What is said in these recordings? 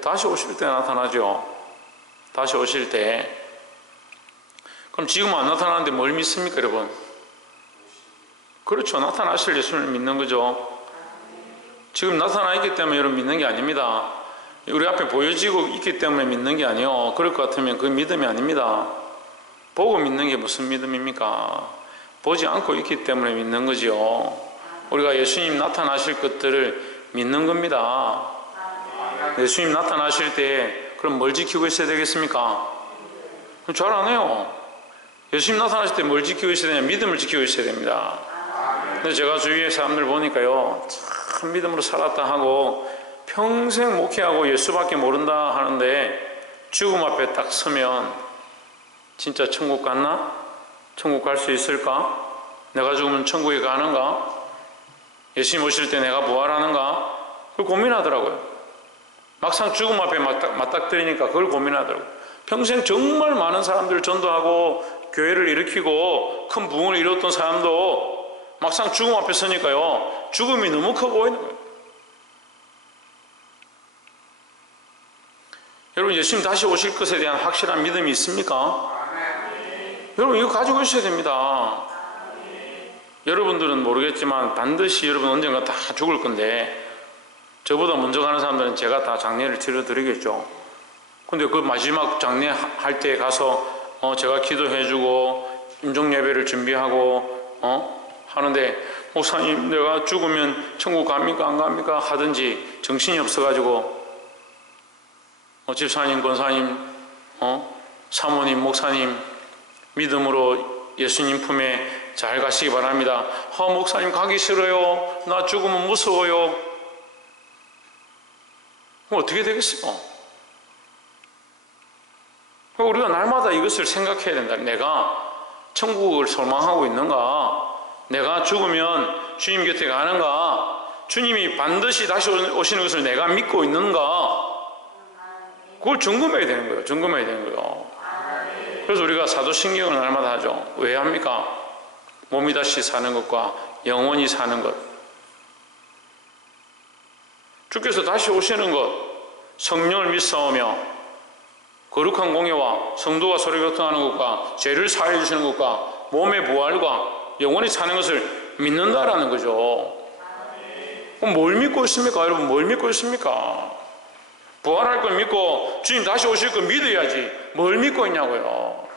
다시 오실 때 나타나죠. 다시 오실 때. 그럼 지금 안 나타나는데 뭘 믿습니까, 여러분? 그렇죠. 나타나실 예수님을 믿는 거죠. 지금 나타나 있기 때문에 여러분 믿는 게 아닙니다. 우리 앞에 보여지고 있기 때문에 믿는 게 아니요. 그럴 것 같으면 그 믿음이 아닙니다. 보고 믿는 게 무슨 믿음입니까? 보지 않고 있기 때문에 믿는 거지요. 우리가 예수님 나타나실 것들을 믿는 겁니다. 예수님 나타나실 때 그럼 뭘 지키고 있어야 되겠습니까? 잘 안 해요. 예수님 나타나실 때 뭘 지키고 있어야 되냐? 믿음을 지키고 있어야 됩니다. 근데 제가 주위의 사람들 보니까요, 참 믿음으로 살았다 하고 평생 목회하고 예수밖에 모른다 하는데 죽음 앞에 딱 서면 진짜 천국 갔나? 천국 갈 수 있을까? 내가 죽으면 천국에 가는가? 예수님 오실 때 내가 부활하는가? 그걸 고민하더라고요. 막상 죽음 앞에 맞닥뜨리니까 그걸 고민하더라고요. 평생 정말 많은 사람들을 전도하고 교회를 일으키고 큰 부흥을 이뤘던 사람도 막상 죽음 앞에 서니까요, 죽음이 너무 커 보이는 거예요. 여러분, 예수님 다시 오실 것에 대한 확실한 믿음이 있습니까? 여러분, 이거 가지고 있어야 됩니다. 여러분들은 모르겠지만 반드시 여러분 언젠가 다 죽을 건데, 저보다 먼저 가는 사람들은 제가 다 장례를 치러드리겠죠. 근데 그 마지막 장례 할 때 가서 제가 기도해주고 임종예배를 준비하고 하는데, 목사님 내가 죽으면 천국 갑니까 안 갑니까 하든지 정신이 없어가지고 집사님, 권사님, 사모님, 목사님 믿음으로 예수님 품에 잘 가시기 바랍니다. 목사님 가기 싫어요. 나 죽으면 무서워요. 어떻게 되겠어요? 우리가 날마다 이것을 생각해야 된다. 내가 천국을 소망하고 있는가? 내가 죽으면 주님 곁에 가는가? 주님이 반드시 다시 오시는 것을 내가 믿고 있는가? 그걸 점검해야 되는 거예요. 점검해야 되는 거예요. 그래서 우리가 사도신경을 날마다 하죠. 왜 합니까? 몸이 다시 사는 것과 영원히 사는 것. 주께서 다시 오시는 것, 성령을 믿사오며 거룩한 공예와 성도가 서로 교통하는 것과 죄를 사해 주시는 것과 몸의 부활과 영원히 사는 것을 믿는다라는 거죠. 그럼 뭘 믿고 있습니까? 여러분, 뭘 믿고 있습니까? 부활할 걸 믿고 주님 다시 오실 걸 믿어야지 뭘 믿고 있냐고요.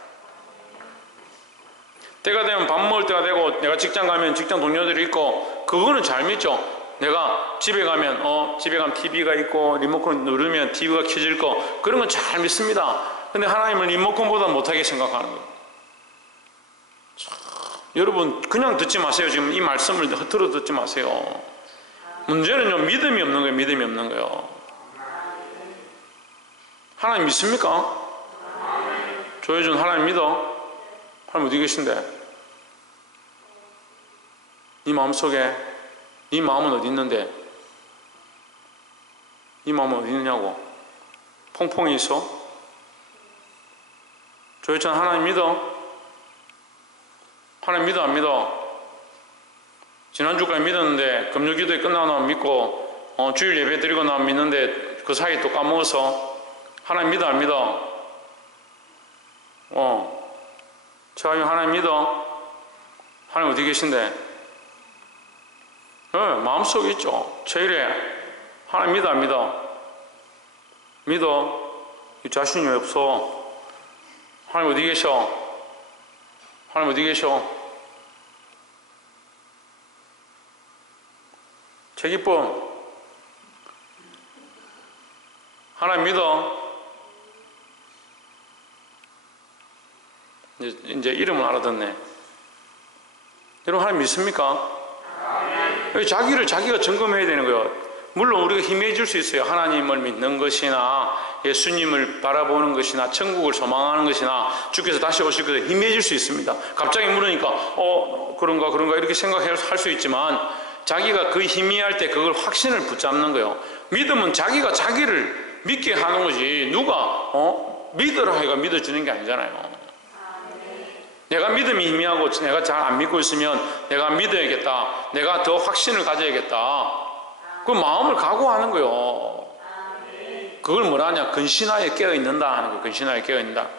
때가 되면 밥 먹을 때가 되고 내가 직장 가면 직장 동료들이 있고 그거는 잘 믿죠. 내가 집에 가면 TV가 있고 리모컨 누르면 TV가 켜질 거, 그런 건 잘 믿습니다. 근데 하나님을 리모컨보다 못하게 생각하는 거예요. 여러분, 그냥 듣지 마세요. 지금 이 말씀을 허투루 듣지 마세요. 문제는요, 믿음이 없는 거예요. 믿음이 없는 거예요. 하나님 믿습니까? 조혜준, 하나님 믿어? 하나님 어디 계신데? 네 마음속에, 네 마음은 어디 있는데? 네 마음은 어디 있느냐고? 퐁퐁이 있어? 조혜준, 하나님 믿어? 하나님 믿어 안 믿어? 지난주까지 믿었는데 금요기도에 끝나고 나면 믿고 주일 예배 드리고 나면 믿는데 그 사이에 또 까먹어서 하나님 믿어 안 믿어? 제가 하나님 믿어? 하나님 어디 계신데? 마음속에 있죠. 제일에 하나님 믿어 안 믿어? 믿어? 이 자신이 왜 없어? 하나님 어디 계셔? 하나님 어디 계셔? 최기쁨, 하나님 믿어? 이제 이름을 알아듣네. 여러분, 하나님 믿습니까? 자기를 자기가 점검해야 되는 거예요. 물론 우리가 힘해질 수 있어요. 하나님을 믿는 것이나 예수님을 바라보는 것이나 천국을 소망하는 것이나 주께서 다시 오실 것에 힘해질 수 있습니다. 갑자기 물으니까 그런가 이렇게 생각할 수 있지만, 자기가 그 희미할 때 그걸 확신을 붙잡는 거예요. 믿음은 자기가 자기를 믿게 하는 거지, 누가 믿으라 해가 믿어주는 게 아니잖아요. 내가 믿음이 희미하고 내가 잘 안 믿고 있으면 내가 믿어야겠다, 내가 더 확신을 가져야겠다, 그 마음을 각오하는 거예요. 그걸 뭐라 하냐? 근신하에 깨어있는다 하는 거예요. 근신하에 깨어있는다.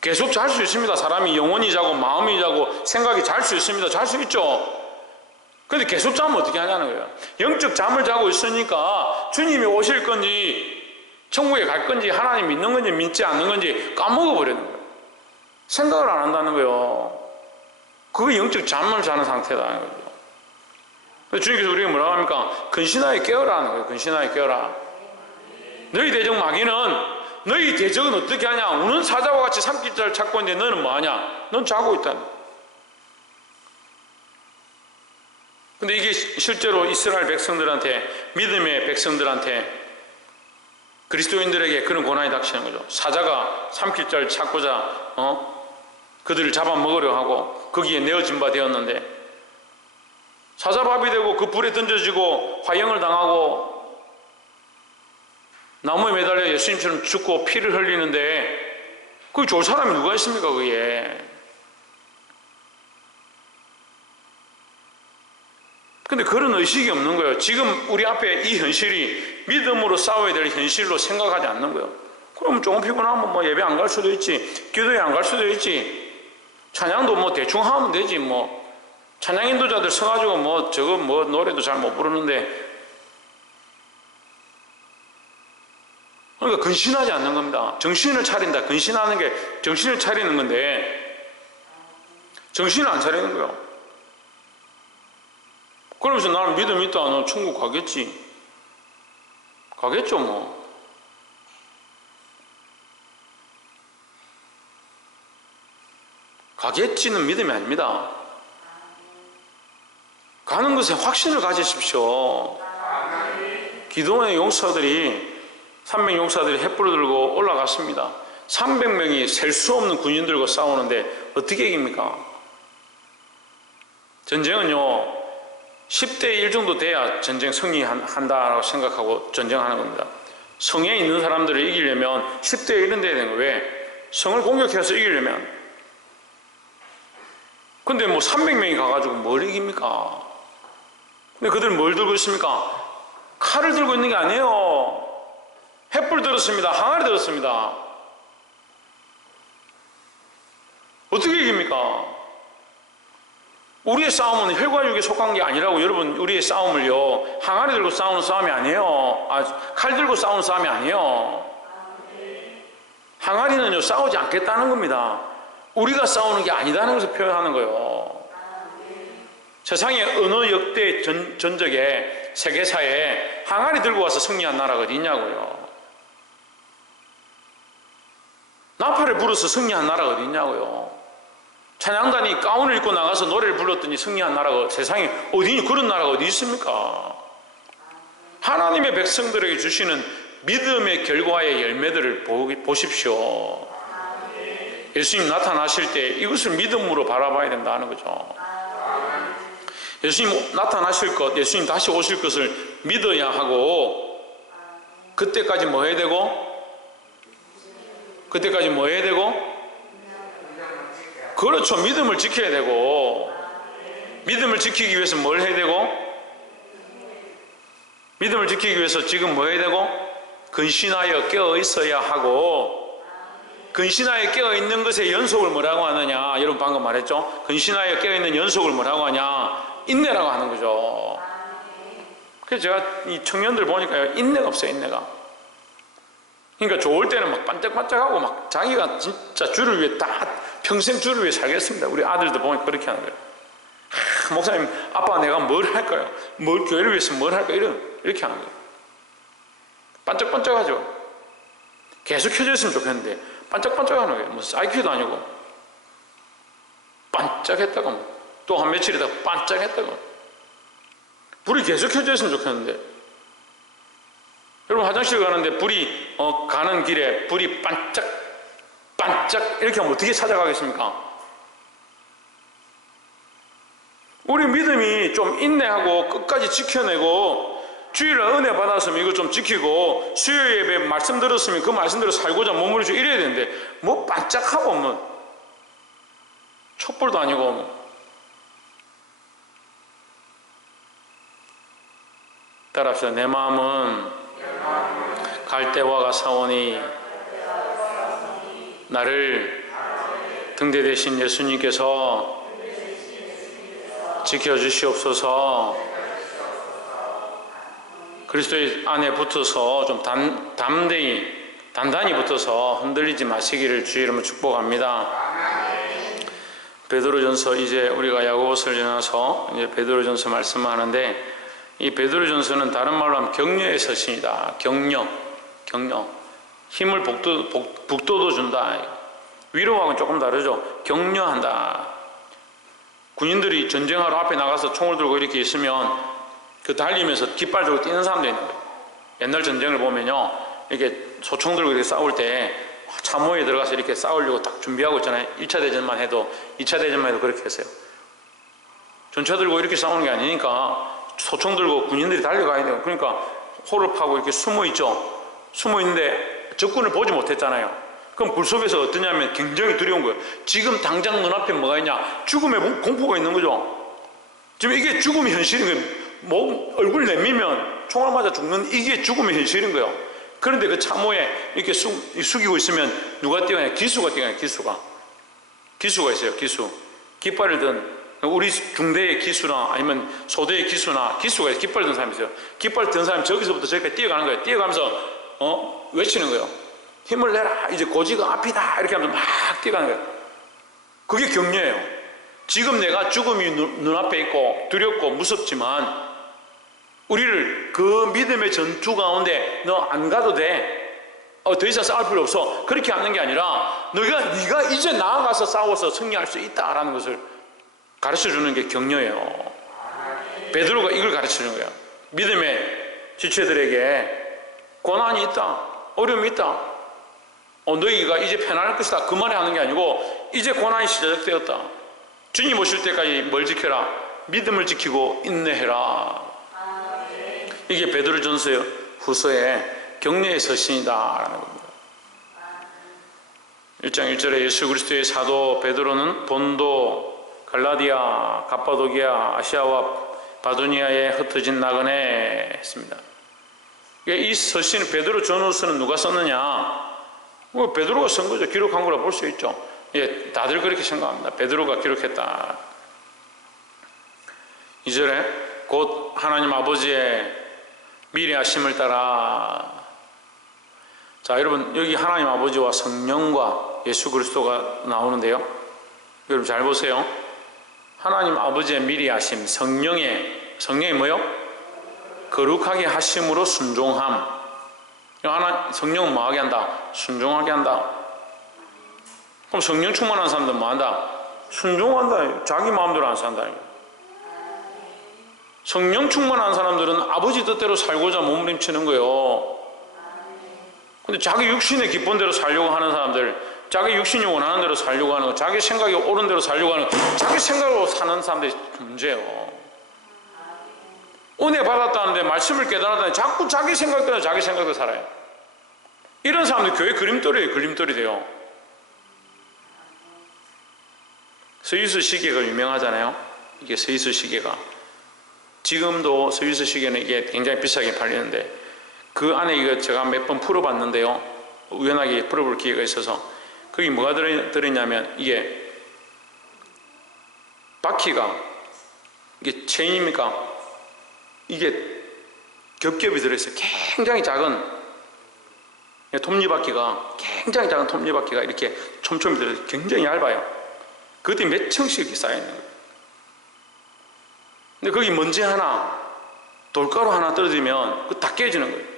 계속 잘 수 있습니다. 사람이 영혼이 자고 마음이 자고 생각이 잘 수 있습니다. 잘 수 있죠. 근데 계속 자면 어떻게 하냐는 거예요. 영적 잠을 자고 있으니까 주님이 오실 건지 천국에 갈 건지 하나님 믿는 건지 믿지 않는 건지 까먹어버리는 거예요. 생각을 안 한다는 거예요. 그게 영적 잠을 자는 상태라는 거죠. 주님께서 우리에게 뭐라고 합니까? 근신하에 깨어라 하는 거예요. 근신하에 깨어라. 너희 대적 마귀는 너희 대적은 어떻게 하냐? 우는 사자와 같이 삼킬자를 찾고 있는데 너는 뭐하냐? 넌 자고 있다. 근데 이게 실제로 이스라엘 백성들한테, 믿음의 백성들한테, 그리스도인들에게 그런 고난이 닥치는 거죠. 사자가 삼킬자를 찾고자 그들을 잡아먹으려 하고 거기에 내어진 바 되었는데 사자밥이 되고 그 불에 던져지고 화형을 당하고 나무에 매달려 예수님처럼 죽고 피를 흘리는데 그게 좋을 사람이 누가 있습니까? 그게. 근데 그런 의식이 없는 거예요. 지금 우리 앞에 이 현실이 믿음으로 싸워야 될 현실로 생각하지 않는 거예요. 그럼 조금 피곤하면 뭐 예배 안 갈 수도 있지, 기도에 안 갈 수도 있지, 찬양도 뭐 대충 하면 되지, 뭐 찬양 인도자들 서가지고 뭐 저거 뭐 노래도 잘 못 부르는데. 그러니까 근신하지 않는 겁니다. 정신을 차린다. 근신하는 게 정신을 차리는 건데 정신을 안 차리는 거예요. 그러면서 나는 믿음 있다. 너 천국 가겠지. 가겠죠 뭐. 가겠지는 믿음이 아닙니다. 가는 것에 확신을 가지십시오. 기도원의 용사들이 300용사들이 횃불을 들고 올라갔습니다. 300명이 셀 수 없는 군인들과 싸우는데 어떻게 이깁니까? 전쟁은요 10대 1 정도 돼야 전쟁 승리한다라고 생각하고 전쟁하는 겁니다. 성에 있는 사람들을 이기려면 10대 1은 돼야 되는 거예요. 왜? 성을 공격해서 이기려면. 근데 뭐 300명이 가가지고 뭘 이깁니까? 근데 그들은 뭘 들고 있습니까? 칼을 들고 있는 게 아니에요. 횃불 들었습니다. 항아리 들었습니다. 어떻게 이깁니까? 우리의 싸움은 혈과 육에 속한 게 아니라고. 여러분, 우리의 싸움을요 항아리 들고 싸우는 싸움이 아니에요. 칼 들고 싸우는 싸움이 아니에요. 항아리는요 싸우지 않겠다는 겁니다. 우리가 싸우는 게 아니다는 것을 표현하는 거예요. 세상의 어느 역대 전적에 세계사에 항아리 들고 와서 승리한 나라가 어디 있냐고요. 나팔을 불어서 승리한 나라가 어디 있냐고요. 찬양단이 가운을 입고 나가서 노래를 불렀더니 승리한 나라가 세상에 어디, 그런 나라가 어디 있습니까? 하나님의 백성들에게 주시는 믿음의 결과의 열매들을 보십시오. 예수님 나타나실 때 이것을 믿음으로 바라봐야 된다는 거죠. 예수님 나타나실 것, 예수님 다시 오실 것을 믿어야 하고, 그때까지 뭐 해야 되고? 그때까지 뭐 해야 되고? 그렇죠. 믿음을 지켜야 되고, 믿음을 지키기 위해서 뭘 해야 되고? 믿음을 지키기 위해서 지금 뭐 해야 되고? 근신하여 깨어 있어야 하고, 근신하여 깨어 있는 것의 연속을 뭐라고 하느냐? 여러분 방금 말했죠? 근신하여 깨어 있는 연속을 뭐라고 하냐? 인내라고 하는 거죠. 그래서 제가 이 청년들 보니까요, 인내가 없어요, 인내가. 그러니까 좋을 때는 막 반짝반짝하고 막 자기가 진짜 주를 위해 평생 주를 위해 살겠습니다. 우리 아들도 보니까 그렇게 하는 거예요. 목사님, 아빠 내가 뭘 할까요? 교회를 위해서 뭘 할까요? 이렇게 하는 거예요. 반짝반짝하죠. 계속 켜져 있으면 좋겠는데 반짝반짝하는 거예요. 무슨 IQ도 아니고 반짝했다고, 또 한 며칠 있다가 반짝했다고. 불이 계속 켜져 있으면 좋겠는데, 여러분 화장실 가는데 불이 가는 길에 불이 반짝 이렇게 하면 어떻게 찾아가겠습니까? 우리 믿음이 좀 인내하고 끝까지 지켜내고, 주일날 은혜 받았으면 이거 좀 지키고, 수요 예배 말씀 들었으면 그 말씀대로 살고자 몸을 좀 이래야 되는데, 뭐 반짝하고 뭐 촛불도 아니고 뭐. 따라합시다. 내 마음은 갈대와 사오니 나를 등대 대신 예수님께서 지켜주시옵소서. 그리스도의 안에 붙어서 좀 단단히 붙어서 흔들리지 마시기를 주의 이름으로 축복합니다. 베드로전서, 이제 우리가 야고보서를 지나서 이제 베드로전서 말씀을 하는데, 이 베드로전서는 다른 말로 하면 격려의 서신이다. 격려. 힘을 북돋워 준다. 위로하고는 조금 다르죠. 격려한다. 군인들이 전쟁하러 앞에 나가서 총을 들고 이렇게 있으면 그 달리면서 깃발 들고 뛰는 사람도 있는 거예요. 옛날 전쟁을 보면요, 이렇게 소총 들고 이렇게 싸울 때 참호에 들어가서 이렇게 싸우려고 딱 준비하고 있잖아요. 1차 대전만 해도, 2차 대전만 해도 그렇게 했어요. 전차 들고 이렇게 싸우는 게 아니니까 소총 들고 군인들이 달려가야 돼요. 그러니까 호를 파고 이렇게 숨어 있죠. 숨어 있는데 적군을 보지 못했잖아요. 그럼 굴 속에서 어떠냐면 굉장히 두려운 거예요. 지금 당장 눈앞에 뭐가 있냐? 죽음의 공포가 있는 거죠. 지금 이게 죽음의 현실인 거예요. 얼굴 내밀면 총알 맞아 죽는, 이게 죽음의 현실인 거예요. 그런데 그 참호에 이렇게 숙이고 있으면 누가 뛰어가냐? 기수가 뛰어가냐? 기수가 있어요. 깃발을 든, 우리 중대의 기수나 아니면 소대의 기수가 있어요. 깃발 든 사람이 있어요. 깃발 든 사람이 저기서부터 저기까지 뛰어가는 거예요. 뛰어가면서 외치는 거예요. 힘을 내라, 이제 고지가 앞이다, 이렇게 하면서 막 뛰어가는 거예요. 그게 격려예요. 지금 내가 죽음이 눈앞에 있고 두렵고 무섭지만 우리를 그 믿음의 전투 가운데 너 안 가도 돼, 더 이상 싸울 필요 없어, 그렇게 하는 게 아니라 네가 이제 나아가서 싸워서 승리할 수 있다라는 것을 가르쳐주는 게 격려예요. 베드로가 이걸 가르쳐주는 거예요. 믿음의 지체들에게 고난이 있다, 어려움이 있다, 너희가 이제 편안할 것이다, 그 말에 하는 게 아니고 이제 고난이 시작되었다. 주님 오실 때까지 뭘 지켜라? 믿음을 지키고 인내해라. 이게 베드로전서 후서의 격려의 서신이다라는 겁니다. 1장 1절에 예수 그리스도의 사도 베드로는 본도, 갈라디아, 갑바도기아, 아시아와 바두니아에 흩어진 나그네 했습니다. 이 서신, 베드로 전후서는 누가 썼느냐? 베드로가 쓴 거죠. 기록한 거라 볼 수 있죠. 예, 다들 그렇게 생각합니다. 베드로가 기록했다. 2절에 곧 하나님 아버지의 미래하심을 따라. 자, 여러분, 여기 하나님 아버지와 성령과 예수 그리스도가 나오는데요, 여러분 잘 보세요. 하나님 아버지의 미래하심, 성령이 뭐요? 거룩하게 하심으로 순종함. 성령은 뭐하게 한다? 순종하게 한다. 그럼 성령 충만한 사람들은 뭐한다? 순종한다. 자기 마음대로 안 산다. 성령 충만한 사람들은 아버지 뜻대로 살고자 몸부림치는 거예요. 근데 자기 육신의 기본대로 살려고 하는 사람들, 자기 육신이 원하는 대로 살려고 하는 거, 자기 생각이 옳은 대로 살려고 하는 거, 자기 생각으로 사는 사람들이 문제예요. 은혜 받았다는데, 말씀을 깨달았다는데 자꾸 자기 생각대로 살아요. 이런 사람들 교회 그림돌이 돼요. 스위스 시계가 유명하잖아요. 이게 스위스 시계가, 지금도 스위스 시계는 이게 굉장히 비싸게 팔리는데, 그 안에 이거 제가 몇 번 풀어봤는데요, 우연하게 풀어볼 기회가 있어서, 거기 뭐가 들어있냐면, 이게 바퀴가, 이게 체인입니까? 이게 겹겹이 들어있어요. 굉장히 작은 톱니바퀴가, 굉장히 작은 톱니바퀴가 이렇게 촘촘히 들어있어요. 굉장히 얇아요. 그것이 몇 층씩 이렇게 쌓여있는 거예요. 근데 거기 먼지 하나, 돌가루 하나 떨어지면 그거 다 깨지는 거예요.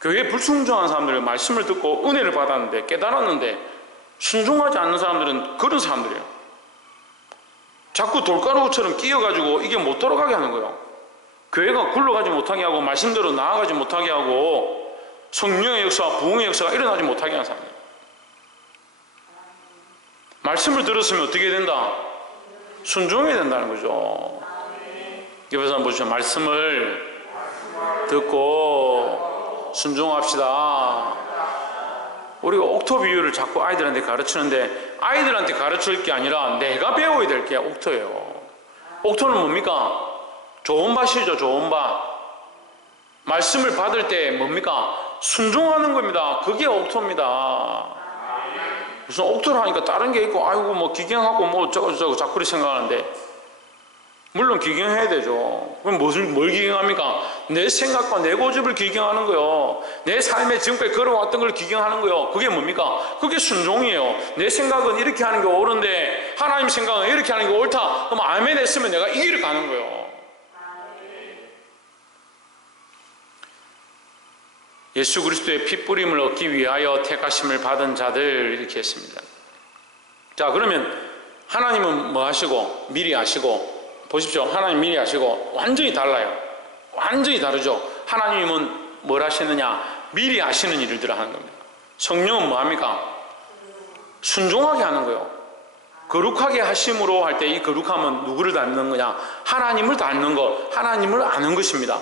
교회에 불순종한 사람들은 말씀을 듣고 은혜를 받았는데, 깨달았는데 순종하지 않는 사람들은 그런 사람들이에요. 자꾸 돌가루처럼 끼어가지고 이게 못 돌아가게 하는 거예요. 교회가 굴러가지 못하게 하고, 말씀대로 나아가지 못하게 하고, 성령의 역사와 부흥의 역사가 일어나지 못하게 하는 사람이에요. 말씀을 들었으면 어떻게 된다? 순종해야 된다는 거죠. 옆에서 한번 보시죠. 말씀을 듣고 순종합시다. 우리가 옥토 비유를 자꾸 아이들한테 가르치는데, 아이들한테 가르칠 게 아니라 내가 배워야 될 게 옥토예요. 옥토는 뭡니까? 좋은 밭이죠. 좋은 밭. 말씀을 받을 때 뭡니까? 순종하는 겁니다. 그게 옥토입니다. 무슨 옥토를 하니까 다른 게 있고 아이고 뭐 기경하고 뭐 저거 자꾸 그렇게 생각하는데, 물론 기경해야 되죠. 그럼 뭘 기경합니까? 내 생각과 내 고집을 기경하는 거요. 내 삶에 지금까지 걸어왔던 걸 기경하는 거요. 그게 뭡니까? 그게 순종이에요. 내 생각은 이렇게 하는 게 옳은데 하나님 생각은 이렇게 하는 게 옳다. 그럼 아멘 했으면 내가 이 길을 가는 거예요. 예수 그리스도의 핏부림을 얻기 위하여 택하심을 받은 자들, 이렇게 했습니다. 자, 그러면 하나님은 뭐 하시고 미리 아시고, 보십시오. 하나님 미리 아시고 완전히 달라요. 완전히 다르죠. 하나님은 뭘 하시느냐? 미리 아시는 일들을 하는 겁니다. 성령은 뭐 합니까? 순종하게 하는 거예요. 거룩하게 하심으로 할 때 이 거룩함은 누구를 닮는 거냐? 하나님을 닮는 것, 하나님을 아는 것입니다.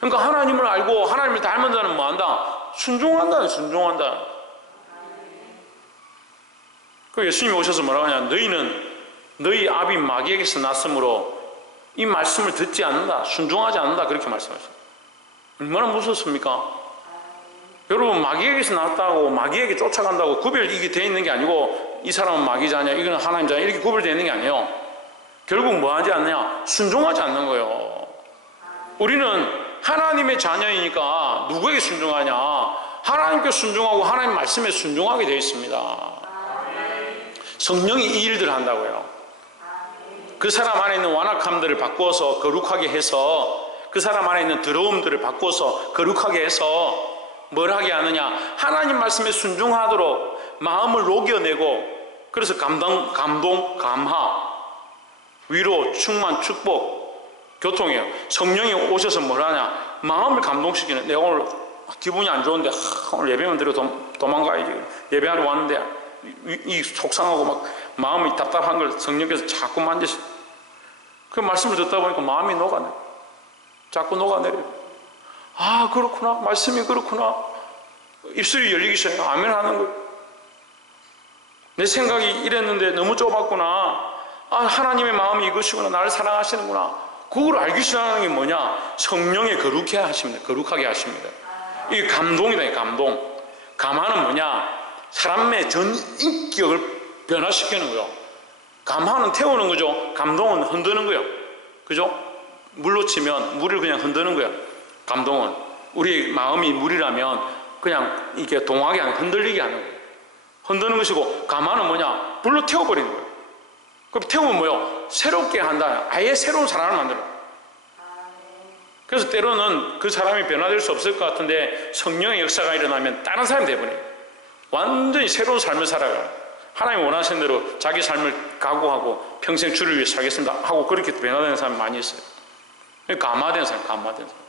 그러니까 하나님을 알고 하나님을 닮은 자는 뭐 한다? 순종한다. 순종한다. 그 예수님이 오셔서 뭐라고 하냐? 너희는 너희 아비 마귀에게서 났으므로 이 말씀을 듣지 않는다, 순종하지 않는다, 그렇게 말씀하셨어요. 얼마나 무섭습니까? 여러분, 마귀에게서 났다고 마귀에게 쫓아간다고 구별이 이게 되어 있는 게 아니고, 이 사람은 마귀자냐 이거는 하나님자냐 이렇게 구별되어 있는 게 아니에요. 결국 뭐 하지 않느냐? 순종하지 않는 거예요. 우리는 하나님의 자녀이니까 누구에게 순종하냐? 하나님께 순종하고 하나님 말씀에 순종하게 되어 있습니다. 성령이 이 일들을 한다고요. 그 사람 안에 있는 완악함들을 바꾸어서 거룩하게 해서, 그 사람 안에 있는 더러움들을 바꾸어서 거룩하게 해서 뭘 하게 하느냐? 하나님 말씀에 순종하도록 마음을 녹여내고, 그래서 감동, 감화, 위로, 충만, 축복, 교통이에요. 성령이 오셔서 뭘 하냐? 마음을 감동시키는. 내가 오늘 기분이 안 좋은데 오늘 예배만 드려 도망가야지. 예배하러 왔는데 이 속상하고 막 마음이 답답한 걸 성령께서 자꾸 만지시. 그 말씀을 듣다 보니까 마음이 녹아내. 자꾸 녹아내려. 아, 그렇구나. 말씀이 그렇구나. 입술이 열리기 시작해요. 아멘 하는 거예요. 내 생각이 이랬는데 너무 좁았구나. 아, 하나님의 마음이 이것이구나. 나를 사랑하시는구나. 그걸 알기 시작하는 게 뭐냐? 성령의 거룩하게 하십니다. 거룩하게 하십니다. 이게 감동이다. 이 감동. 감화는 뭐냐? 사람의 전 인격을 변화시키는 거예요. 감화는 태우는 거죠. 감동은 흔드는 거예요. 그죠? 물로 치면 물을 그냥 흔드는 거예요. 감동은 우리 마음이 물이라면 그냥 이렇게 동하게 하는, 흔들리게 하는 거예요. 흔드는 것이고, 감화는 뭐냐? 불로 태워버리는 거예요. 그럼 태우면 뭐요? 새롭게 한다. 아예 새로운 사람을 만들어요. 그래서 때로는 그 사람이 변화될 수 없을 것 같은데 성령의 역사가 일어나면 다른 사람이 돼버려요. 완전히 새로운 삶을 살아가요. 하나님 원하시는 대로 자기 삶을 각오하고 평생 주를 위해 살겠습니다 하고 그렇게 변화되는 사람이 많이 있어요. 감화된 사람, 감화된 사람.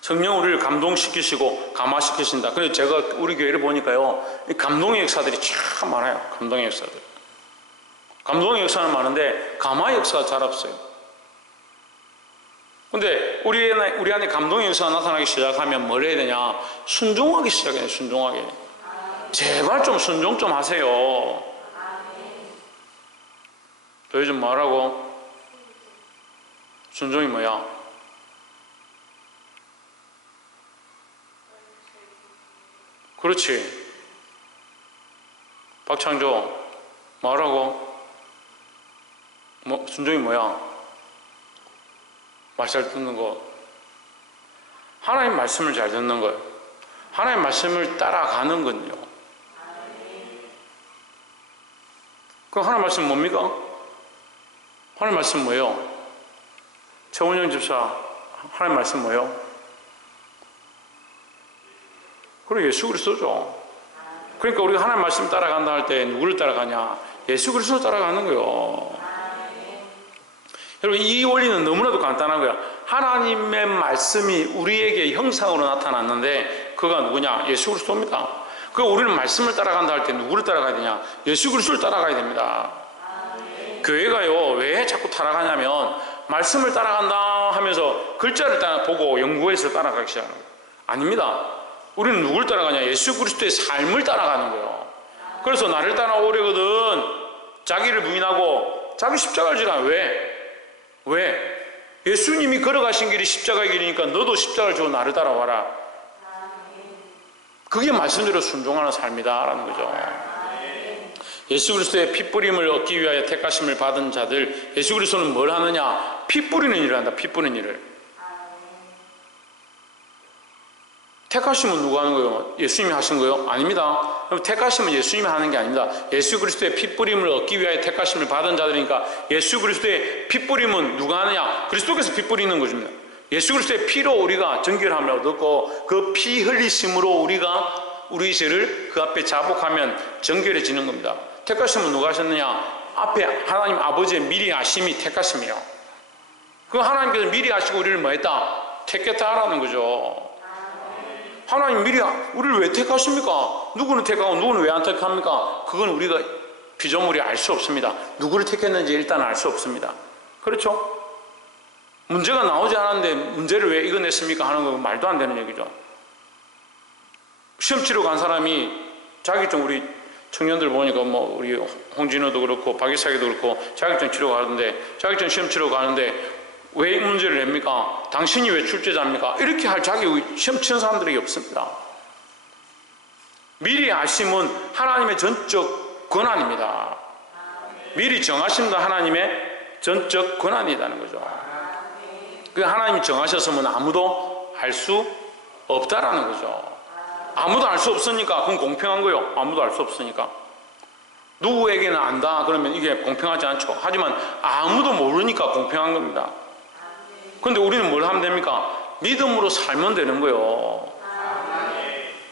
성령 우리를 감동시키시고 감화시키신다. 그래서 제가 우리 교회를 보니까요, 이 감동의 역사들이 참 많아요. 감동의 역사들. 감동의 역사는 많은데 감화의 역사가 잘 없어요. 근데 우리 안에 감동의 역사가 나타나기 시작하면 뭘 해야 되냐? 순종하기 시작해요. 순종하게. 제발 좀 순종 좀 하세요. 너 요즘 뭐하라고? 순종이 뭐야? 그렇지. 박창조 뭐하라고? 순종이 뭐야? 말 잘 듣는 거. 하나님 말씀을 잘 듣는 거예요. 하나님 말씀을 따라가는 건요. 그럼 하나님 말씀 뭡니까? 하나님 말씀 뭐예요? 최원영 집사, 하나님 말씀 뭐예요? 그리고 예수 그리스도죠. 그러니까 우리가 하나님 말씀 따라간다 할 때 누구를 따라가냐? 예수 그리스도 따라가는 거예요. 여러분, 이 원리는 너무나도 간단한 거야. 하나님의 말씀이 우리에게 형상으로 나타났는데 그가 누구냐? 예수 그리스도입니다. 그러니까 우리는 말씀을 따라간다 할 때 누구를 따라가야 되냐? 예수 그리스도를 따라가야 됩니다. 교회가요, 왜 자꾸 따라가냐면 말씀을 따라간다 하면서 글자를 보고 연구해서 따라가기 시작하는 거예요. 아닙니다. 우리는 누굴 따라가냐? 예수 그리스도의 삶을 따라가는 거예요. 그래서 나를 따라오려거든 자기를 부인하고 자기 십자가를 지라. 왜? 예수님이 걸어가신 길이 십자가의 길이니까 너도 십자가를 지고 나를 따라와라. 그게 말씀대로 순종하는 삶이다 라는 거죠. 예수 그리스도의 피 뿌림을 얻기 위하여 택하심을 받은 자들, 예수 그리스도는 뭘 하느냐? 피 뿌리는 일을 한다. 피 뿌리는 일을. 택하심은 누가 하는 거예요? 예수님이 하신 거예요? 아닙니다. 그럼 택하심은 예수님이 하는 게 아닙니다. 예수 그리스도의 피 뿌림을 얻기 위하여 택하심을 받은 자들이니까 예수 그리스도의 피 뿌림은 누가 하느냐? 그리스도께서 피 뿌리는 것입니다. 예수 그리스도의 피로 우리가 정결함을 얻었고 그 피 흘리심으로 우리가 우리 죄를 그 앞에 자복하면 정결해지는 겁니다. 택하심은 누가 하셨느냐? 앞에 하나님 아버지의 미리 아심이 택하심이에요. 그 하나님께서 미리 아시고 우리를 뭐 했다? 택했다라는 거죠. 하나님 미리 우리를 왜 택하십니까? 누구는 택하고 누구는 왜 안 택합니까? 그건 우리가 피조물이 알 수 없습니다. 누구를 택했는지 일단 알 수 없습니다. 그렇죠? 문제가 나오지 않았는데 문제를 왜 이겨냈습니까? 하는 건 말도 안 되는 얘기죠. 시험 치러 간 사람이 자격증, 우리 청년들 보니까 뭐 우리 홍진호도 그렇고 박이삭이도 그렇고 자격증 치러 가는데, 자격증 시험 치러 가는데 왜 문제를 냅니까? 당신이 왜 출제자입니까? 이렇게 할 자격이 시험 치는 사람들이 없습니다. 미리 아심은 하나님의 전적 권한입니다. 미리 정하심도 하나님의 전적 권한이라는 거죠. 그 하나님이 정하셨으면 아무도 알 수 없다라는 거죠. 아무도 알 수 없으니까 그건 공평한 거예요. 아무도 알 수 없으니까. 누구에게는 안다 그러면 이게 공평하지 않죠. 하지만 아무도 모르니까 공평한 겁니다. 근데 우리는 뭘 하면 됩니까? 믿음으로 살면 되는 거예요.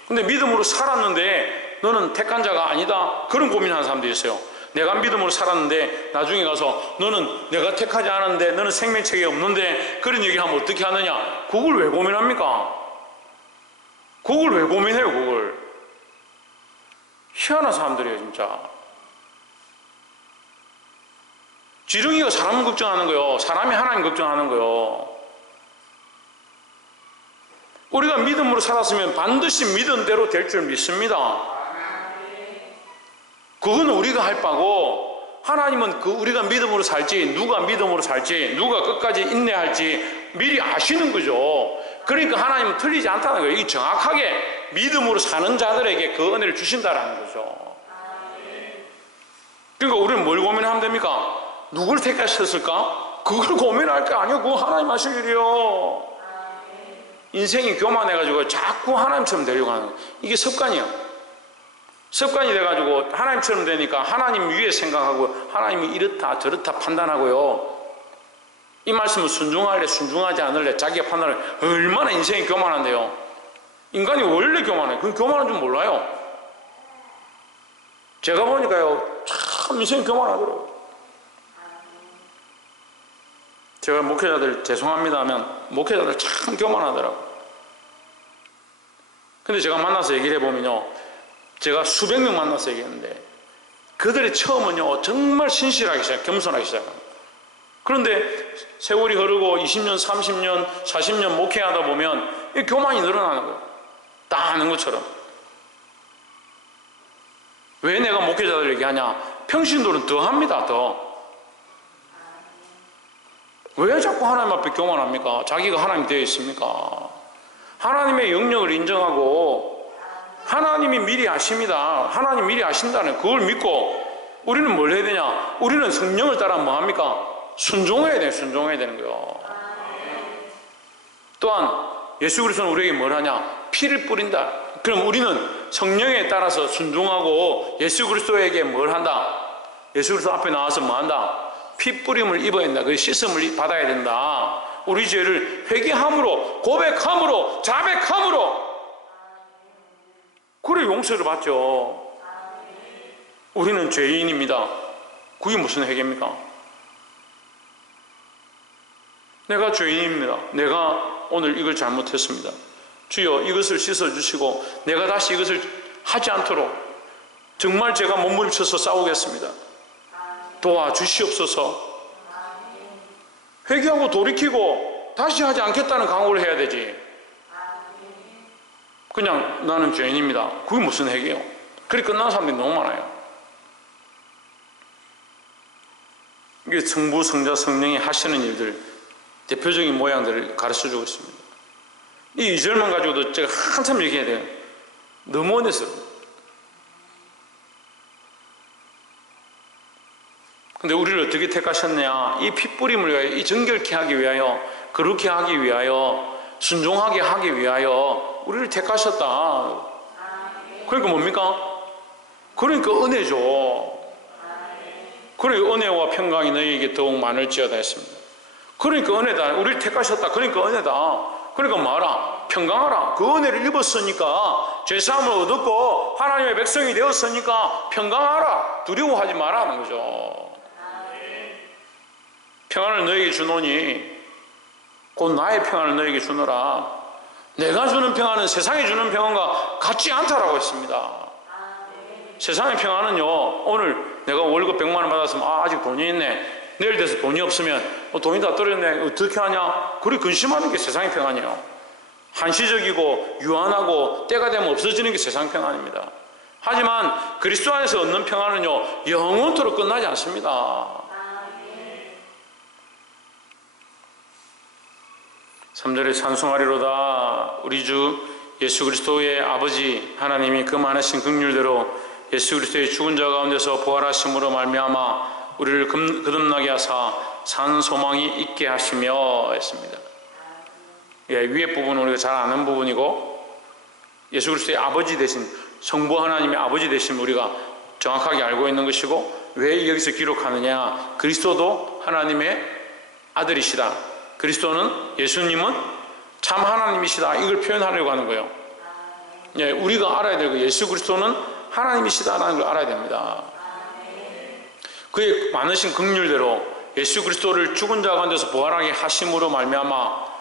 근데 믿음으로 살았는데 너는 택한 자가 아니다, 그런 고민하는 사람들이 있어요. 내가 믿음으로 살았는데 나중에 가서 너는 내가 택하지 않았는데 너는 생명책이 없는데, 그런 얘기를 하면 어떻게 하느냐? 그걸 왜 고민합니까? 그걸 왜 고민해요? 그걸. 희한한 사람들이에요 진짜. 지렁이가 사람을 걱정하는 거예요. 사람이 하나님 걱정하는 거예요. 우리가 믿음으로 살았으면 반드시 믿은 대로 될 줄 믿습니다. 그건 우리가 할 바고, 하나님은 그 우리가 믿음으로 살지, 누가 믿음으로 살지, 누가 끝까지 인내할지 미리 아시는 거죠. 그러니까 하나님은 틀리지 않다는 거예요. 이게 정확하게 믿음으로 사는 자들에게 그 은혜를 주신다는 거죠. 그러니까 우리는 뭘 고민하면 됩니까? 누굴 택하셨을까? 그걸 고민할 게 아니고 그거 하나님 하실 일이요. 인생이 교만해가지고 자꾸 하나님처럼 되려고 하는 거예요. 이게 습관이에요. 습관이 돼가지고 하나님처럼 되니까 하나님 위에 생각하고 하나님이 이렇다 저렇다 판단하고요. 이 말씀은 순종할래 순종하지 않을래 자기가 판단을, 얼마나 인생이 교만한데요. 인간이 원래 교만해요. 그 교만은 좀 몰라요. 제가 보니까요 참 인생이 교만하더라고요. 제가 목회자들 죄송합니다 하면 목회자들 참 교만하더라고요. 근데 제가 만나서 얘기를 해보면요, 제가 수백 명 만나서 얘기했는데 그들의 처음은요 정말 신실하게 시작, 겸손하게 시작합니다. 그런데 세월이 흐르고 20년, 30년, 40년 목회하다 보면 이 교만이 늘어나는 거예요. 다 아는 것처럼. 왜 내가 목회자들 얘기하냐? 평신도는 더 합니다. 더. 왜 자꾸 하나님 앞에 교만합니까? 자기가 하나님 되어 있습니까? 하나님의 영역을 인정하고 하나님이 미리 아십니다. 하나님 미리 아신다는 그걸 믿고 우리는 뭘 해야 되냐? 우리는 성령을 따라 뭐 합니까? 순종해야 돼요. 순종해야 되는 거예요. 또한 예수 그리스도는 우리에게 뭘 하냐? 피를 뿌린다. 그럼 우리는 성령에 따라서 순종하고 예수 그리스도에게 뭘 한다? 예수 그리스도 앞에 나와서 뭐 한다? 피 뿌림을 입어야 된다. 그 씻음을 받아야 된다. 우리 죄를 회개함으로, 고백함으로, 자백함으로, 그래 용서를 받죠. 우리는 죄인입니다. 그게 무슨 회개입니까? 내가 죄인입니다. 내가 오늘 이걸 잘못했습니다. 주여 이것을 씻어주시고 내가 다시 이것을 하지 않도록 정말 제가 몸부림쳐서 싸우겠습니다. 도와주시옵소서. 회개하고 돌이키고 다시 하지 않겠다는 강구를 해야 되지. 그냥 나는 죄인입니다. 그게 무슨 회개요? 그렇게 끝나는 사람들이 너무 많아요. 이게 성부, 성자, 성령이 하시는 일들, 대표적인 모양들을 가르쳐주고 있습니다. 이 2절만 가지고도 제가 한참 얘기해야 돼요. 너무 은혜스러워요. 근데 우리를 어떻게 택하셨냐? 이 핏부림을 위하여, 이 정결케 하기 위하여, 거룩게 하기 위하여, 순종하게 하기 위하여 우리를 택하셨다. 그러니까 뭡니까? 그러니까 은혜죠. 그러니까 은혜와 평강이 너희에게 더욱 많을지어다 했습니다. 그러니까 은혜다. 우리를 택하셨다. 그러니까 은혜다. 그러니까 뭐라? 평강하라. 그 은혜를 입었으니까, 죄사함을 얻었고 하나님의 백성이 되었으니까 평강하라. 두려워하지 마라는 거죠. 평안을 너에게 주노니 곧 나의 평안을 너에게 주노라. 내가 주는 평안은 세상이 주는 평안과 같지 않다라고 했습니다. 세상의 평안은요, 오늘 내가 월급 100만 원 받았으면 아직 돈이 있네, 내일 돼서 돈이 없으면 돈이 다 떨어졌네, 어떻게 하냐, 그리 근심하는 게 세상의 평안이에요. 한시적이고 유한하고 때가 되면 없어지는 게 세상 평안입니다. 하지만 그리스도 안에서 얻는 평안은요, 영원토록 끝나지 않습니다. 3절에 찬송하리로다. 우리 주 예수 그리스도의 아버지 하나님이 그 많으신 긍휼대로 예수 그리스도의 죽은 자 가운데서 부활하심으로 말미암아 우리를 거듭나게 하사 산 소망이 있게 하시며 했습니다. 예, 위에 부분은 우리가 잘 아는 부분이고, 예수 그리스도의 아버지 되신, 성부 하나님의 아버지 되신 우리가 정확하게 알고 있는 것이고, 왜 여기서 기록하느냐? 그리스도도 하나님의 아들이시다. 그리스도는, 예수님은 참 하나님이시다. 이걸 표현하려고 하는 거예요. 예, 우리가 알아야 되고, 예수 그리스도는 하나님이시다라는 걸 알아야 됩니다. 그의 많으신 긍휼대로 예수 그리스도를 죽은 자 가운데서 부활하게 하심으로 말미암아,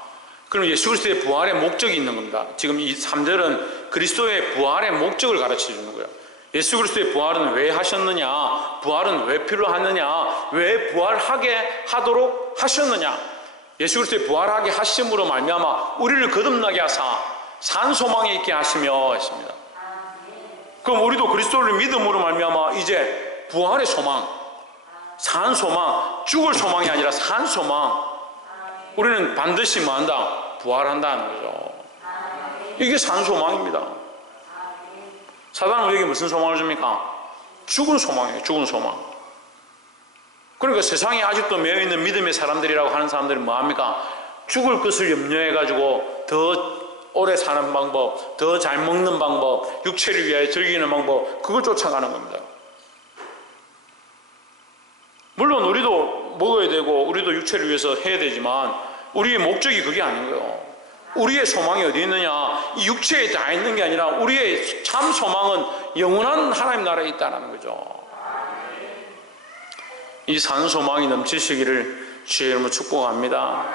그럼 예수 그리스도의 부활의 목적이 있는 겁니다. 지금 이 3절은 그리스도의 부활의 목적을 가르쳐 주는 거예요. 예수 그리스도의 부활은 왜 하셨느냐? 부활은 왜 필요하느냐? 왜 부활하게 하도록 하셨느냐? 예수 그리스도의 부활하게 하심으로 말미암아 우리를 거듭나게 하사 산 소망에 있게 하시며 했습니다. 그럼 우리도 그리스도를 믿음으로 말미암아 이제 부활의 소망, 산 소망, 죽을 소망이 아니라 산 소망, 우리는 반드시 뭐한다? 부활한다는 거죠. 이게 산 소망입니다. 사단은 우리에게 무슨 소망을 줍니까? 죽은 소망이에요. 죽은 소망. 그러니까 세상에 아직도 매여있는 믿음의 사람들이라고 하는 사람들은 뭐합니까? 죽을 것을 염려해가지고 더 오래 사는 방법, 더 잘 먹는 방법, 육체를 위하여 즐기는 방법, 그걸 쫓아가는 겁니다. 물론 우리도 먹어야 되고 우리도 육체를 위해서 해야 되지만 우리의 목적이 그게 아닌 거예요. 우리의 소망이 어디 있느냐? 이 육체에 다 있는 게 아니라 우리의 참 소망은 영원한 하나님 나라에 있다는 거죠. 이 산 소망이 넘치시기를 주의 이름으로 축복합니다.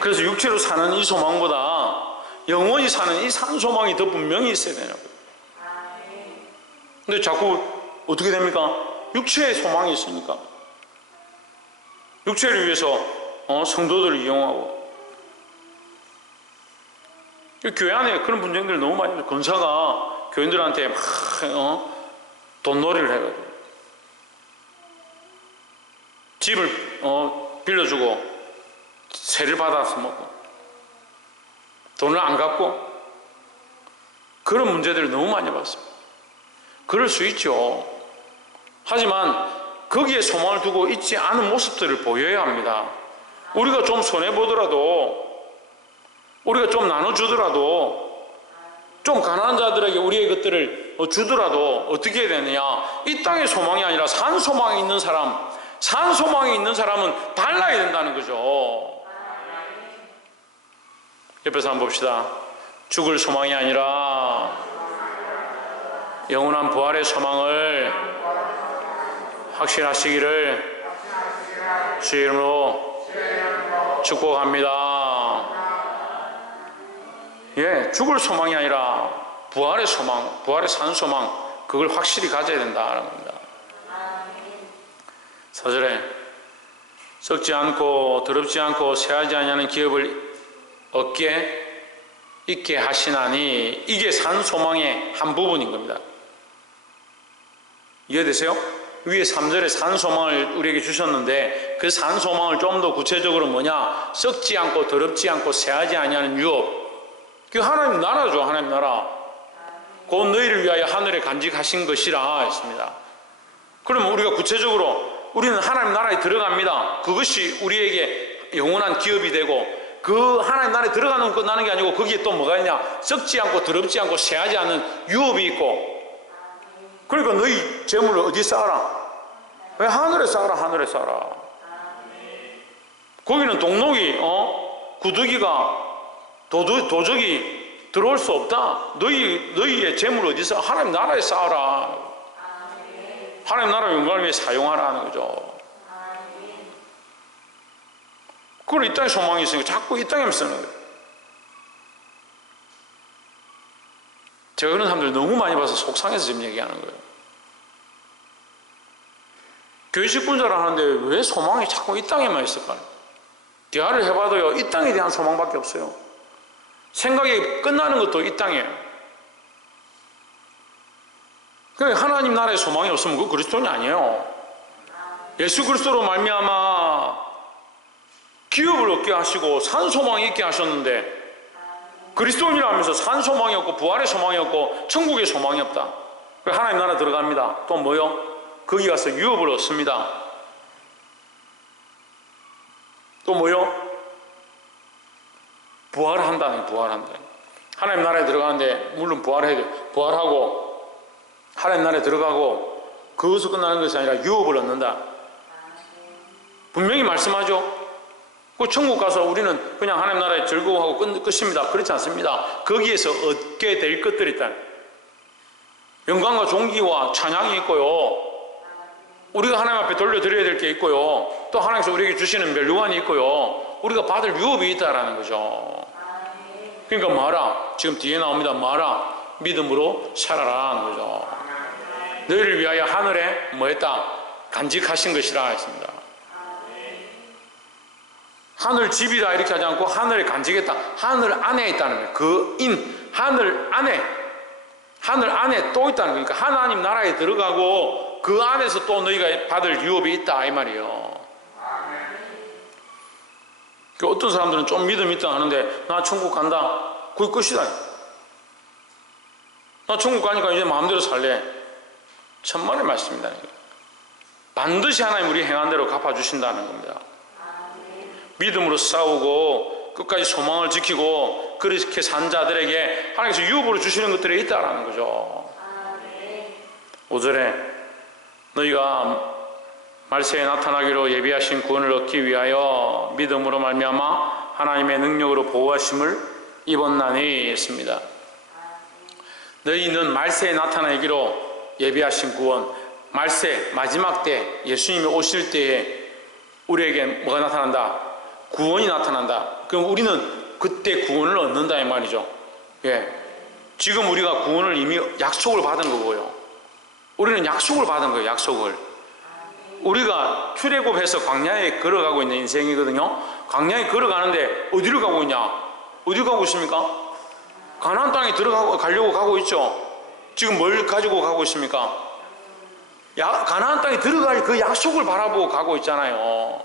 그래서 육체로 사는 이 소망보다 영원히 사는 이 산 소망이 더 분명히 있어야 되냐고요. 근데 자꾸 어떻게 됩니까? 육체의 소망이 있으니까 육체를 위해서 성도들을 이용하고, 교회 안에 그런 분쟁들이 너무 많이 있어요. 권사가 교인들한테 막 돈놀이를 해가지고 집을 빌려주고 세를 받아서 먹고 돈을 안 갚고, 그런 문제들을 너무 많이 봤습니다. 그럴 수 있죠. 하지만 거기에 소망을 두고 있지 않은 모습들을 보여야 합니다. 우리가 좀 손해보더라도, 우리가 좀 나눠주더라도, 좀 가난한 자들에게 우리의 것들을 주더라도 어떻게 해야 되느냐? 이 땅의 소망이 아니라 산 소망이 있는 사람, 산 소망이 있는 사람은 달라야 된다는 거죠. 옆에서 한번 봅시다. 죽을 소망이 아니라 영원한 부활의 소망을 확신하시기를 주의 이름으로 축복합니다. 예, 죽을 소망이 아니라 부활의 소망, 부활의 산 소망, 그걸 확실히 가져야 된다는 겁니다. 4절에 썩지 않고 더럽지 않고 쇠하지 아니하는 기업을 얻게 있게 하시나니, 이게 산 소망의 한 부분인 겁니다. 이해되세요? 위에 3절에 산 소망을 우리에게 주셨는데 그 산 소망을 좀 더 구체적으로 뭐냐? 썩지 않고 더럽지 않고 새하지 아니하는 유업. 그 하나님 나라죠. 하나님 나라. 곧 너희를 위하여 하늘에 간직하신 것이라 했습니다. 그러면 우리가 구체적으로 우리는 하나님 나라에 들어갑니다. 그것이 우리에게 영원한 기업이 되고 그 하나님 나라에 들어가는 것 나는 게 아니고 거기에 또 뭐가 있냐? 썩지 않고 더럽지 않고 새하지 않는 유업이 있고 그러니까 너희 재물을 어디 쌓아라? 왜 하늘에 쌓아라? 하늘에 쌓아라. 거기는 동록이 구더기가 도적이 들어올 수 없다. 너희의 재물을 어디 쌓아? 하나님 나라에 쌓아라. 하나님 나라 영광을 위해 사용하라는 거죠. 그걸 이 땅에 소망이 있으니까 자꾸 이 땅에만 쓰는 거예요. 제가 그런 사람들 너무 많이 봐서 속상해서 지금 얘기하는 거예요. 교회 직분자를 하는데 왜 소망이 자꾸 이 땅에만 있을까요? 대화를 해봐도요, 이 땅에 대한 소망밖에 없어요. 생각이 끝나는 것도 이 땅이에요. 그러니까 하나님 나라에 소망이 없으면 그 그리스도인이 아니에요. 예수 그리스도로 말미암아 기업을 얻게 하시고 산 소망이 있게 하셨는데 그리스도인이라 하면서 산 소망이 없고 부활의 소망이 없고 천국의 소망이 없다. 하나님 나라 들어갑니다. 또 뭐요? 거기 가서 유업을 얻습니다. 또 뭐요? 부활한다는 부활한다. 하나님 나라에 들어가는데 물론 부활해야 돼. 부활하고 하나님 나라에 들어가고 그것으로 끝나는 것이 아니라 유업을 얻는다. 분명히 말씀하죠. 그 천국 가서 우리는 그냥 하나님 나라에 즐거워하고 끝입니다. 그렇지 않습니다. 거기에서 얻게 될 것들이 있다. 영광과 존귀와 찬양이 있고요. 우리가 하나님 앞에 돌려드려야 될 게 있고요. 또 하나님께서 우리에게 주시는 멸류관이 있고요. 우리가 받을 유업이 있다라는 거죠. 그러니까 말아. 지금 뒤에 나옵니다. 말아. 믿음으로 살아라 하는 거죠. 너희를 위하여 하늘에 뭐 했다? 간직하신 것이라 했습니다. 하늘 집이다 이렇게 하지 않고 하늘에 간직했다. 하늘 안에 있다는 거예요. 그 하늘 안에 또 있다는 거니까 하나님 나라에 들어가고 그 안에서 또 너희가 받을 유업이 있다 이 말이에요. 어떤 사람들은 좀 믿음이 있다 하는데 나 천국 간다. 그게 끝이다. 나 천국 가니까 이제 마음대로 살래. 천만의 말씀입니다. 반드시 하나님 우리 행한 대로 갚아주신다는 겁니다. 믿음으로 싸우고 끝까지 소망을 지키고 그렇게 산 자들에게 하나님께서 유업으로 주시는 것들이 있다는 거죠. 5절에 너희가 말세에 나타나기로 예비하신 구원을 얻기 위하여 믿음으로 말미암아 하나님의 능력으로 보호하심을 입었나니 했습니다. 너희는 말세에 나타나기로 예비하신 구원, 말세 마지막 때 예수님이 오실 때에 우리에게 뭐가 나타난다? 구원이 나타난다. 그럼 우리는 그때 구원을 얻는다 이 말이죠. 예. 지금 우리가 구원을 이미 약속을 받은 거고요. 우리는 약속을 받은 거예요. 약속을. 우리가 출애굽해서 광야에 걸어가고 있는 인생이거든요. 광야에 걸어가는데 어디로 가고 있냐? 어디로 가고 있습니까? 가나안 땅에 가려고 가고 있죠. 지금 뭘 가지고 가고 있습니까? 가나안 땅에 들어갈 그 약속을 바라보고 가고 있잖아요.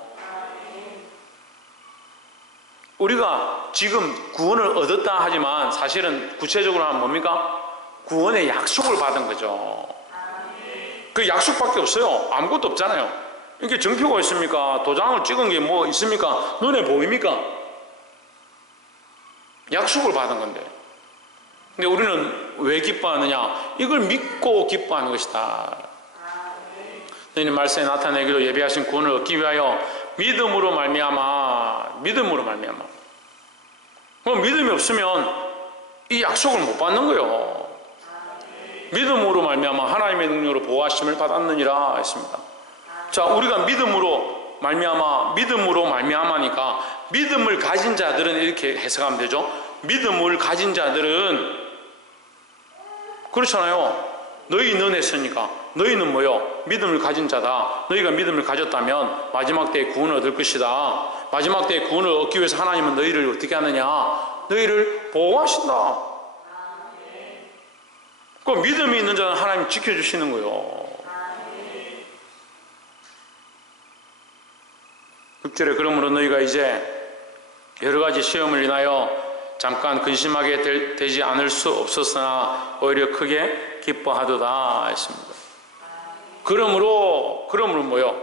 우리가 지금 구원을 얻었다 하지만 사실은 구체적으로 하면 뭡니까? 구원의 약속을 받은 거죠. 그 약속밖에 없어요. 아무것도 없잖아요. 이게 정표가 있습니까? 도장을 찍은 게 뭐 있습니까? 눈에 보입니까? 약속을 받은 건데. 근데 우리는 왜 기뻐하느냐? 이걸 믿고 기뻐하는 것이다. 너희는 말세에 나타내기로 예비하신 구원을 얻기 위하여 믿음으로 말미암아. 그럼 믿음이 없으면 이 약속을 못 받는 거예요. 믿음으로 말미암아 하나님의 능력으로 보호하심을 받았느니라 했습니다. 자, 우리가 믿음으로 말미암아니까 믿음을 가진 자들은 이렇게 해석하면 되죠. 믿음을 가진 자들은 그렇잖아요. 너희는 했으니까 너희는 뭐요? 믿음을 가진 자다. 너희가 믿음을 가졌다면 마지막 때에 구원을 얻을 것이다. 마지막 때에 구원을 얻기 위해서 하나님은 너희를 어떻게 하느냐? 너희를 보호하신다. 그 믿음이 있는 자는 하나님 지켜주시는 거예요. 6절에 그러므로 너희가 이제 여러 가지 시험을 인하여 잠깐 근심하게 되지 않을 수 없었으나 오히려 크게 기뻐하도다 했습니다. 그러므로 뭐요?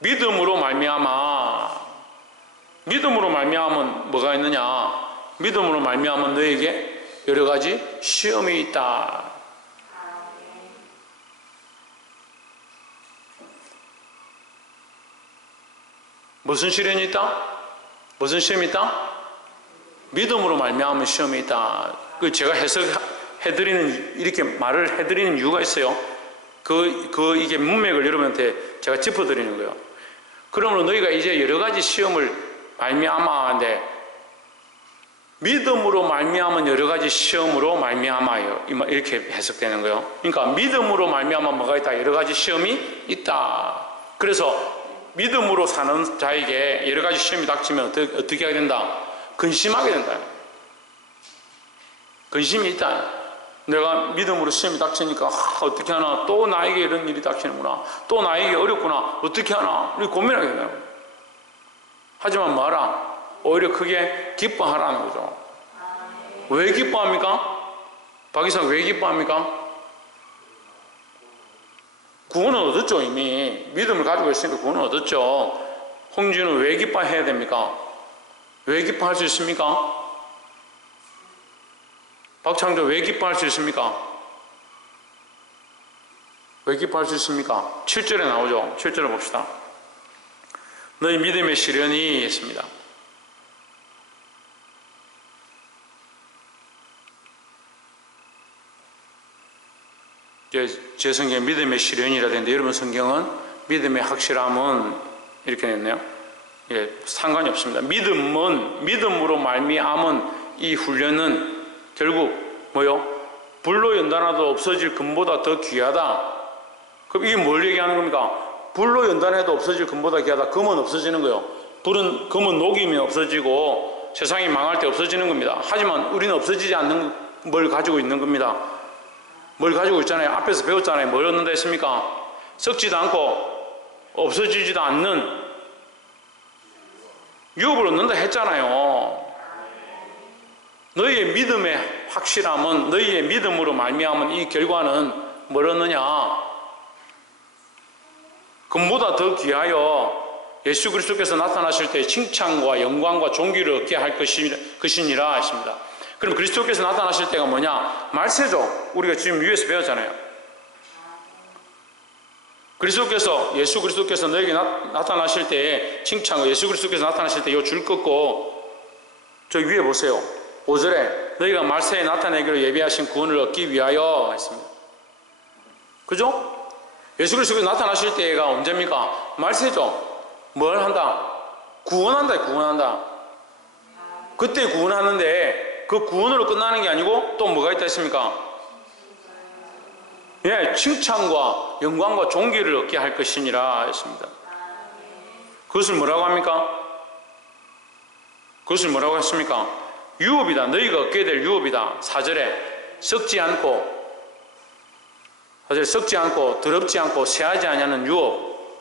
믿음으로 말미암으면 뭐가 있느냐? 믿음으로 말미암으면 너에게 여러 가지 시험이 있다. 무슨 시련이 있다? 무슨 시험이 있다? 믿음으로 말미암은 시험이 있다. 그 제가 해석해드리는 이렇게 말을 해드리는 이유가 있어요. 이게 문맥을 여러분한테 제가 짚어드리는 거예요. 그러므로 너희가 이제 여러 가지 시험을 말미암아인데 믿음으로 말미암은 여러 가지 시험으로 말미암아요. 이렇게 해석되는 거예요. 그러니까 믿음으로 말미암아 뭐가 있다? 여러 가지 시험이 있다. 그래서 믿음으로 사는 자에게 여러 가지 시험이 닥치면 어떻게 하게 된다? 근심하게 된다. 근심이 있다. 내가 믿음으로 시험이 닥치니까 어떻게 하나? 또 나에게 이런 일이 닥치는구나. 또 나에게 어렵구나. 어떻게 하나? 우리 고민하게 된다. 하지만 뭐하라? 오히려 크게 기뻐하라는 거죠. 왜 기뻐합니까? 박이상 왜 기뻐합니까? 구원은 얻었죠. 이미 믿음을 가지고 있으니까 구원은 얻었죠. 홍진은 왜 기뻐해야 됩니까? 왜 기뻐할 수 있습니까? 박창조 왜 기뻐할 수 있습니까? 왜 기뻐할 수 있습니까? 7절에 나오죠. 7절을 봅시다. 너희 믿음의 시련이 있습니다. 제 성경에 믿음의 시련이라 되는데 여러분 성경은 믿음의 확실함은 이렇게 냈네요. 예, 상관이 없습니다. 믿음으로 말미암은 이 훈련은 결국 뭐요? 불로 연단해도 없어질 금보다 더 귀하다. 그럼 이게 뭘 얘기하는 겁니까? 불로 연단해도 없어질 금보다 귀하다. 금은 없어지는 거예요. 금은 녹이면 없어지고 세상이 망할 때 없어지는 겁니다. 하지만 우리는 없어지지 않는 뭘 가지고 있는 겁니다. 뭘 가지고 있잖아요. 앞에서 배웠잖아요. 뭘 얻는다 했습니까? 썩지도 않고 없어지지도 않는 유업을 얻는다 했잖아요. 너희의 믿음의 확실함은 너희의 믿음으로 말미암은 이 결과는 뭘 얻느냐? 금보다 더 귀하여 예수 그리스도께서 나타나실 때 칭찬과 영광과 존귀를 얻게 할 것이니라 했습니다. 그럼 그리스도께서 나타나실 때가 뭐냐? 말세죠. 우리가 지금 위에서 배웠잖아요. 예수 그리스도께서 너에게 나타나실 때에 칭찬과 예수 그리스도께서 나타나실 때 이 줄 긋고 저 위에 보세요. 5절에 너희가 말세에 나타내기로 예비하신 구원을 얻기 위하여 했습니다. 그죠? 예수 그리스도께서 나타나실 때가 언제입니까? 말세죠. 뭘 한다? 구원한다. 그때 구원하는데 그 구원으로 끝나는 게 아니고 또 뭐가 있다 했습니까? 예, 칭찬과 영광과 존귀를 얻게 할 것이니라 했습니다. 그것을 뭐라고 합니까? 그것을 뭐라고 했습니까? 유업이다. 너희가 얻게 될 유업이다. 4절에 썩지 않고 더럽지 않고 새하지 아니하는 유업,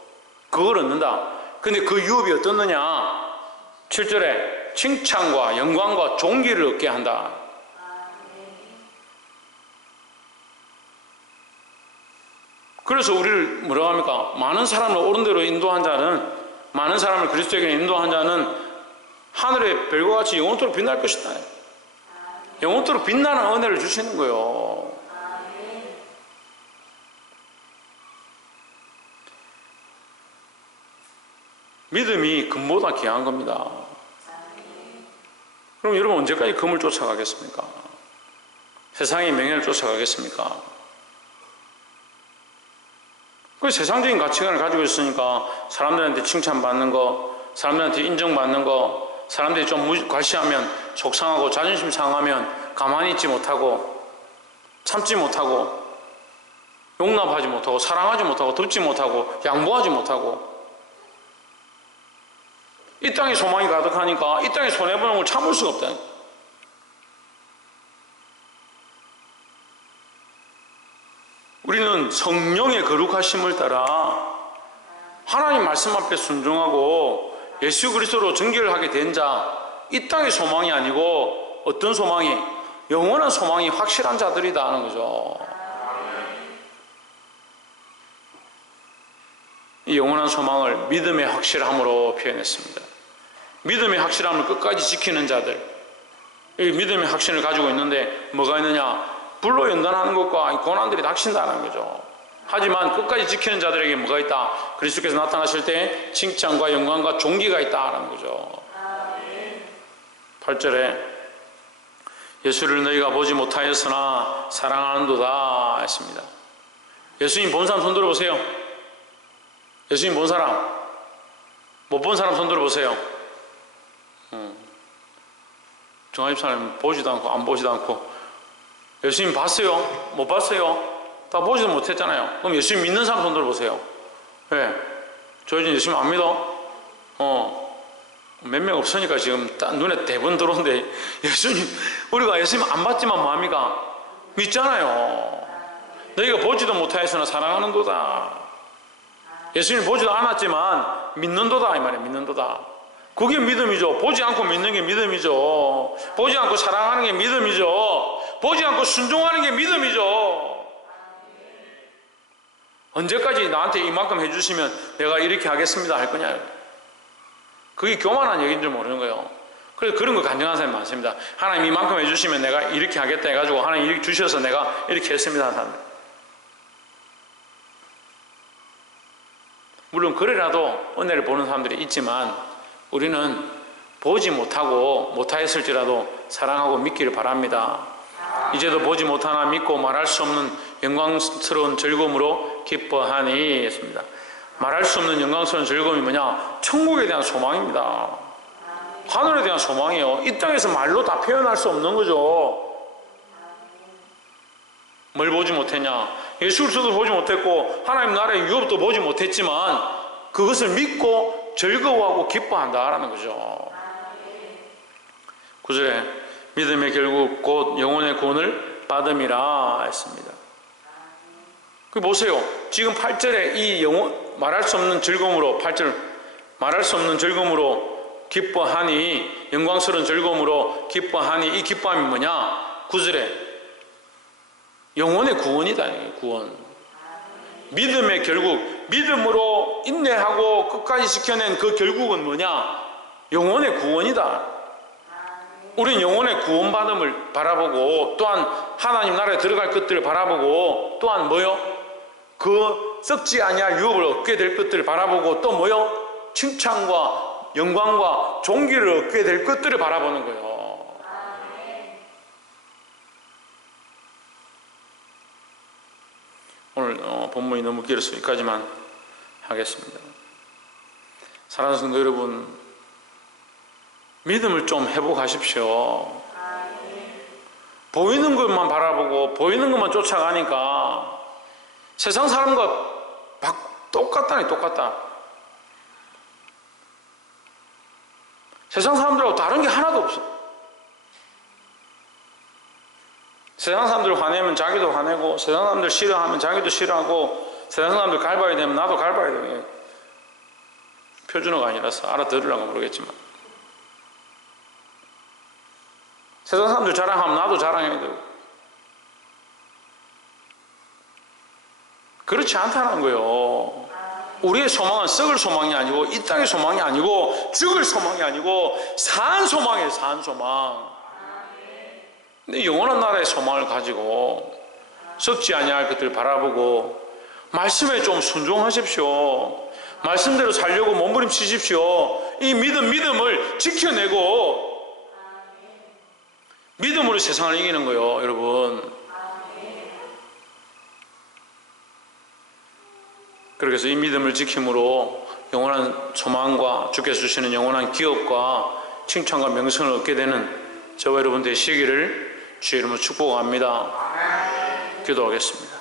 그걸 얻는다. 근데 그 유업이 어떻느냐? 7절에 칭찬과 영광과 존귀를 얻게 한다. 그래서 우리를 뭐라고 합니까? 많은 사람을 옳은 대로 인도한 자는, 많은 사람을 그리스도에게 인도한 자는 하늘의 별과 같이 영원토록 빛날 것이다. 영원토록 빛나는 은혜를 주시는 거예요. 믿음이 금보다 귀한 겁니다. 그럼 여러분 언제까지 금을 쫓아가겠습니까? 세상의 명예를 쫓아가겠습니까? 그 세상적인 가치관을 가지고 있으니까 사람들한테 칭찬받는 거, 사람들한테 인정받는 거, 사람들이 좀 과시하면 속상하고 자존심 상하면 가만히 있지 못하고 참지 못하고 용납하지 못하고 사랑하지 못하고 듣지 못하고 양보하지 못하고 이 땅에 소망이 가득하니까 이 땅에 손해보는 걸 참을 수가 없다. 우리는 성령의 거룩하심을 따라 하나님 말씀 앞에 순종하고 예수 그리스도로 정결하게 된 자, 이 땅의 소망이 아니고 어떤 소망이? 영원한 소망이 확실한 자들이다 하는 거죠. 이 영원한 소망을 믿음의 확실함으로 표현했습니다. 믿음의 확실함을 끝까지 지키는 자들, 이 믿음의 확신을 가지고 있는데 뭐가 있느냐? 불로 연단하는 것과 고난들이 닥친다는 거죠. 하지만 끝까지 지키는 자들에게 뭐가 있다? 그리스도께서 나타나실 때 칭찬과 영광과 존귀가 있다는 거죠. 8절에 예수를 너희가 보지 못하였으나 사랑하는도다 했습니다. 예수님 본 사람 손 들어보세요. 예수님 본 사람, 못 본 사람 손 들어보세요. 정합집사님 보지도 않고 안 보지도 않고, 예수님 봤어요? 못 봤어요? 다 보지도 못했잖아요. 그럼 예수님 믿는 사람 손 들어보세요. 왜? 저희 집 예수님 안 믿어? 몇 명 없으니까 지금 딱 눈에 대본 들어오는데, 예수님, 우리가 예수님 안 봤지만 뭐합니까? 믿잖아요. 너희가 보지도 못하였으나 사랑하는도다. 예수님 보지도 않았지만 믿는도다 이 말이에요. 믿는도다. 그게 믿음이죠. 보지 않고 믿는 게 믿음이죠. 보지 않고 사랑하는 게 믿음이죠. 보지 않고 순종하는 게 믿음이죠. 언제까지 나한테 이만큼 해주시면 내가 이렇게 하겠습니다 할 거냐? 그게 교만한 얘기인 줄 모르는 거예요. 그래서 그런 거 간증하는 사람이 많습니다. 하나님 이만큼 해주시면 내가 이렇게 하겠다 해가지고 하나님 이렇게 주셔서 내가 이렇게 했습니다 하는 사람. 물론 그래라도 은혜를 보는 사람들이 있지만 우리는 보지 못하고 못하였을지라도 사랑하고 믿기를 바랍니다. 이제도 보지 못하나 믿고 말할 수 없는 영광스러운 즐거움으로 기뻐하니 했습니다. 말할 수 없는 영광스러운 즐거움이 뭐냐? 천국에 대한 소망입니다. 하늘에 대한 소망이에요. 이 땅에서 말로 다 표현할 수 없는 거죠. 뭘 보지 못했냐? 예수 그리스도도 보지 못했고 하나님 나라의 유업도 보지 못했지만 그것을 믿고 즐거워하고 기뻐한다라는 거죠. 9절에 믿음의 결국 곧 영혼의 구원을 받음이라 했습니다. 그 보세요. 지금 8절에 이 말할 수 없는 즐거움으로 8절 말할 수 없는 즐거움으로 기뻐하니 영광스러운 즐거움으로 기뻐하니 이 기뻐함이 뭐냐? 9절에 영혼의 구원이다. 구원. 믿음의 결국 믿음으로 인내하고 끝까지 지켜낸 그 결국은 뭐냐? 영혼의 구원이다. 우린 영혼의 구원받음을 바라보고 또한 하나님 나라에 들어갈 것들을 바라보고 또한 뭐요? 그 썩지 아니할 유업을 얻게 될 것들을 바라보고 또 뭐요? 칭찬과 영광과 존귀를 얻게 될 것들을 바라보는 거예요. 오늘 본문이 너무 길어서 여기까지만 하겠습니다. 사랑하는 성도 여러분, 믿음을 좀 회복하십시오. 보이는 것만 바라보고 보이는 것만 쫓아가니까 세상 사람과 똑같다니 똑같다. 세상 사람들하고 다른 게 하나도 없어. 세상 사람들 화내면 자기도 화내고 세상 사람들 싫어하면 자기도 싫어하고 세상 사람들 갈바야 되면 나도 갈바야 돼. 표준어가 아니라서 알아들으려고 모르겠지만 세상 사람들 자랑하면 나도 자랑해야 되고 그렇지 않다는 거예요. 우리의 소망은 썩을 소망이 아니고 이 땅의 소망이 아니고 죽을 소망이 아니고 산 소망이에요. 산 소망. 근데 영원한 나라의 소망을 가지고 썩지 아니할 것들을 바라보고 말씀에 좀 순종하십시오. 말씀대로 살려고 몸부림치십시오. 이 믿음을 지켜내고 믿음으로 세상을 이기는 거예요, 여러분. 그래서 이 믿음을 지킴으로 영원한 소망과 주께서 주시는 영원한 기업과 칭찬과 명성을 얻게 되는 저와 여러분 되시기를 주의 이름으로 축복합니다. 기도하겠습니다.